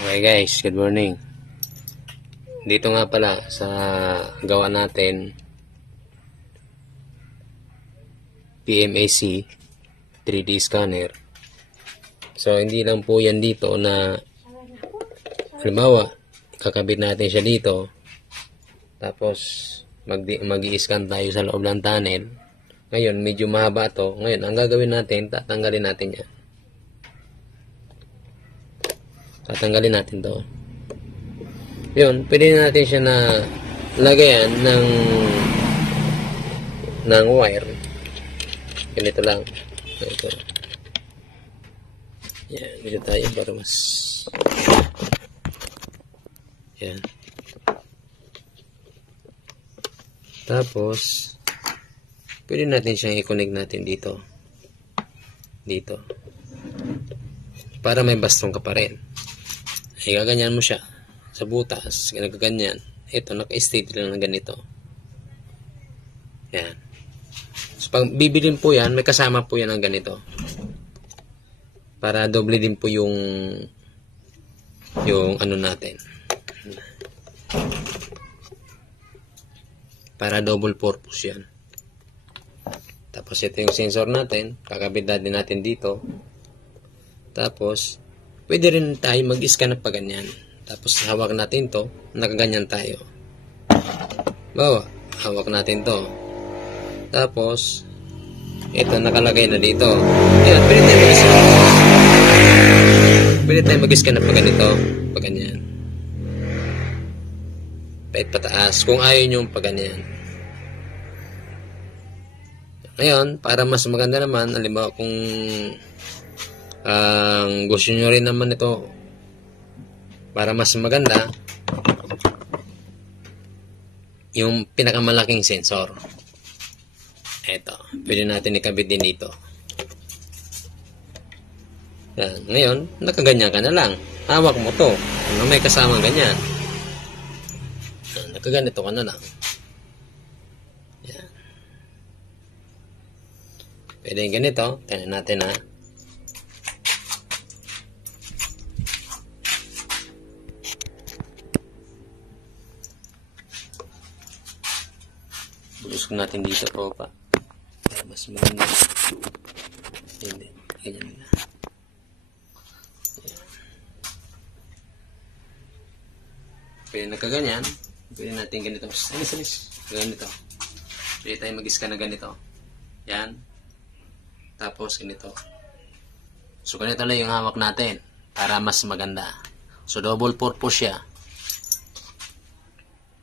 Okay guys, good morning. Dito nga pala sa gawa natin PMAC 3D scanner. So hindi lang po yan dito na halimbawa kakabit natin siya dito tapos mag-i-scan tayo sa loob ng tunnel. Ngayon medyo mahaba to. Ngayon ang gagawin natin, tatanggalin natin yan. Tatanggalin natin to. Yun, pwede natin siya na lagayan ng wire. Ganito lang. Ito. Yan, dito tayo para mas yan. Tapos pwede natin siyang i-connect natin dito. Dito. Para may bastong ka pa rin. Ay, gaganyan mo siya sa butas, ganyan. Ito, naka-state lang na ganito. Yan. So, pag bibilin po yan, may kasama po yan ng ganito. Para doble din po yung ano natin. Para double purpose yan. Tapos, ito yung sensor natin. Kakabit natin dito. Tapos, pwede rin tayo mag-scan na pa ganyan. Tapos hawak natin to, nakaganyan tayo. Bawa, hawak natin to. Tapos, ito nakalagay na dito. Yan, pwede tayo mag-scan na pa ganito, pa ganyan. Pahit pataas, kung ayaw nyo pa ganyan. Ngayon, para mas maganda naman, halimbawa kung gusto nyo rin naman ito para mas maganda, yung pinakamalaking sensor, eto, pwede natin ikabit din dito. Yan. Ngayon, nakaganyan ka na lang, hawak mo to, may kasamang ganyan, nakaganito ka na lang. Yan. Pwede yung ganito, tingnan natin ha. Bulusok natin dito po pa. Para mas maganda. Hindi. Ganyan na. Pwede nakaganyan. Pwede natin ganito. Salis. Ganito. Pwede tayo mag-scan na ganito. Yan. Tapos ganito. So ganito lang yung hawak natin. Para mas maganda. So double purpose siya.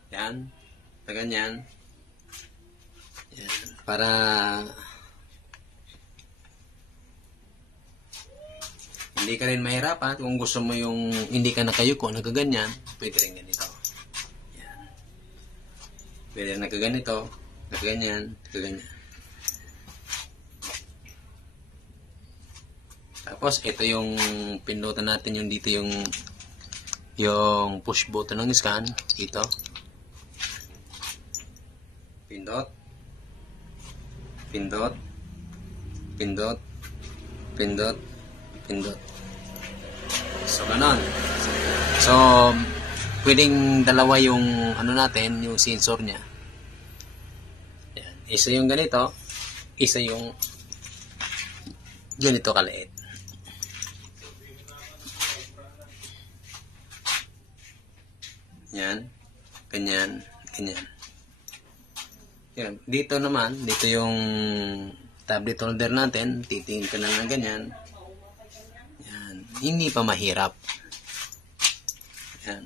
Yan. Ganyan. Yan. Para hindi ka rin mahirapan kung gusto mo yung hindi ka nakayuko, nakaganyan, pwede rin ganito. Yan. Pwede rin nakaganito, nakaganyan, nakaganyan. Tapos ito yung pindutan natin, yung dito yung push button ng scan, dito. Pindot. Pindot, pindot, pindot, pindot. So, ganon. So, pwedeng dalawa yung ano natin, yung sensor niya. Yan. Isa yung ganito, isa yung ganito kaliit. Yan, ganyan, ganyan. Yan. Dito naman, dito yung tablet holder natin, titingin ka na ng ganyan. Yan. Hindi pa mahirap. Yan.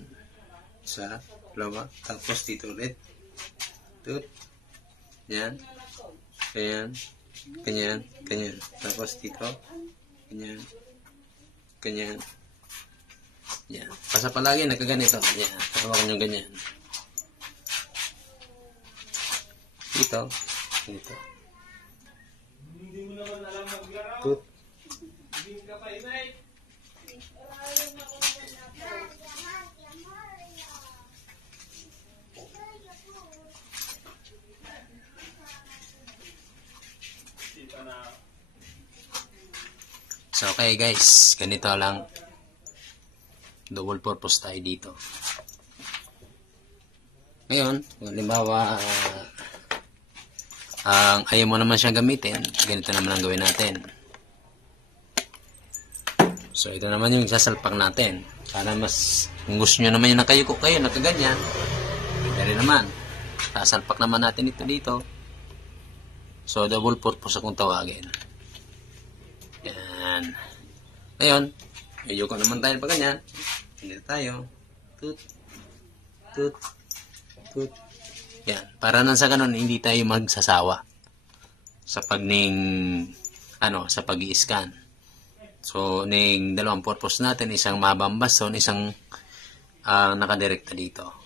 Isa, dalawa, tapos dito ulit. Tut. Yan. Ganyan. Ganyan. Ganyan. Tapos dito. Ganyan. Ganyan. Yan. Basta palagi nakaganito. Yan. Hawakan nyo ganyan. Dito. Dito. Tut. So, okay guys, ganito lang. Double purpose tayo dito. Ngayon, kung halimbawa, ayaw mo naman siyang gamitin, ganito naman ang gawin natin. So, ito naman yung sasalpak natin. Para mas, kung gusto nyo naman yung nakayuko kayo, nakaganyan, pwede naman. Sasalpak naman natin ito dito. So, double purpose akong tawagin. Yan. Ngayon, ayuko naman tayo pa ganyan. Hindi tayo. Tut. Tut. Tut. Yan. Para nang sa ganun, hindi tayo magsasawa sa sa pag-i-scan. So, ning dalawang purpose natin, isang mahabang baston, isang nakadirekta dito.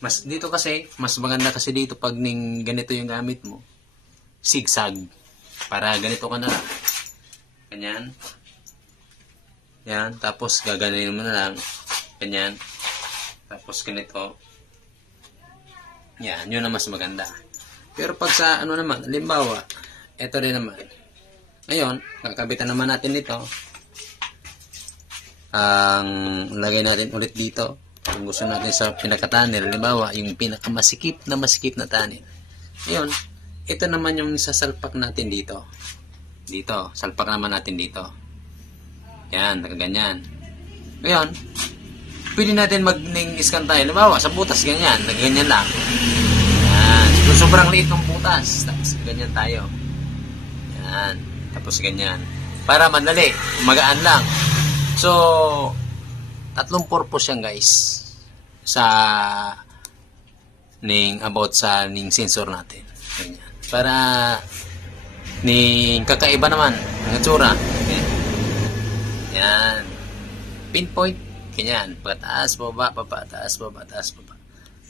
Mas dito kasi, mas maganda kasi dito pag ning ganito yung gamit mo, zigzag. Para ganito ka na lang. Ganyan. Yan. Tapos, gaganin mo na lang. Ganyan. Tapos, ganito. Yan. Yun na mas maganda. Pero pag sa ano naman, halimbawa, ito rin naman. Ngayon, kakabitan naman natin ito. Ang lagay natin ulit dito. Kung gusto natin sa pinaka-tunnel, halimbawa, yung pinaka-masikip na tunnel. Ngayon, ito naman yung sasalpak natin dito. Dito, salpak naman natin dito. Yan, nakaganyan. Ngayon, pwede natin mag-scan tayo. Halimbawa, sa butas, ganyan. Nagaganyan lang. Yan. So, sobrang liit ng butas. Tapos, ganyan tayo. Yan. Tapos, ganyan. Para madali. Magaan lang. So, tatlong purpose yan, guys. About sa sensor natin. Ganyan. Para kakaiba naman ang itsura. Okay. Yan. Pinpoint. Ganyan. Pataas, baba, taas, baba, taas, baba.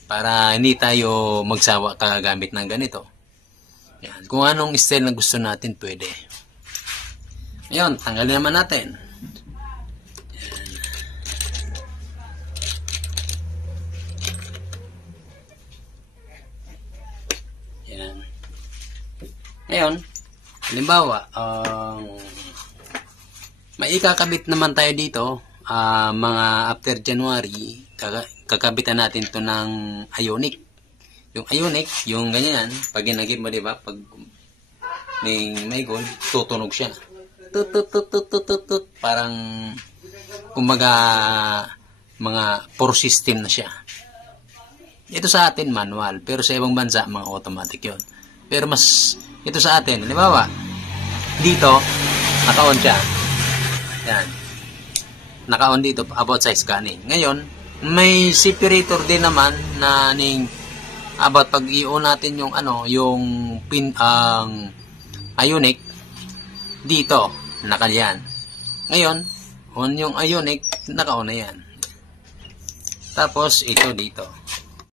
Para hindi tayo magsawa kagagamit ng ganito. Yan. Kung anong style na gusto natin, pwede. Ngayon, tanggalin naman natin. Yan. Ngayon, halimbawa, may ikakabit naman tayo dito, mga after January, kakabitan natin to ng ionic. Yung ionic, yung ganyan, pag ginagip mo, diba, pag may gold, tutunog siya. Tut. Parang, kumbaga, mga 4 system na siya. Ito sa atin, manual. Pero sa ibang bansa, mga automatic yon. Pero ito sa atin, halimbawa, dito, naka-on siya. Yan. Naka-on dito, about sa scanning. Ngayon, may separator din naman na about pag i-on natin yung yung ionic, dito, naka-yan. Ngayon, on yung ionic, naka-on na yan. Tapos, ito dito.